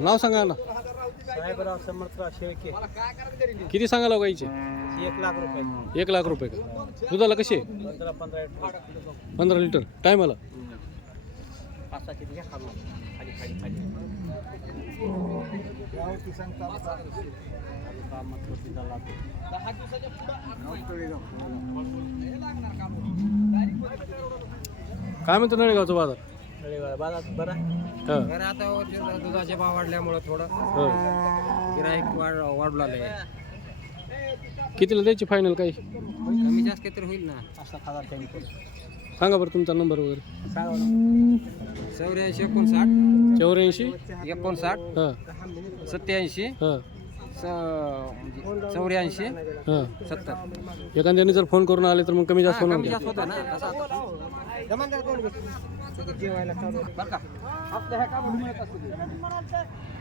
नाव सांगा ना. साहेबराव समर्थराव शेळके. किती सांगायला गाईचे? एक लाख रुपये. एक लाख रुपये का? दुधाला कसे? पंधरा पंधरा लिटर. पंधरा लिटर. टायमाला. काय म्हणतो नळेगावचा बाजार? नळेगाव बाजार बरा हा. आता वरती दुधाचे भाव वाढल्यामुळं थोडं हो. गिराईक वाढ कितीला द्यायची फायनल काही? कमी जास्त काहीतरी होईल ना. सांगा बरं तुमचा नंबर वगैरे. चौऱ्याऐंशी एकोणसाठ. चौऱ्याऐंशी. एकोणसाठ. हां. सत्याऐंशी. हां. चौऱ्याऐंशी हां. सत्तर. एखाद्याने जर फोन करून आले तर मग कमी जास्त होणार कमी का? जास्त होतं ना तसं आता- बरं का. ह्या.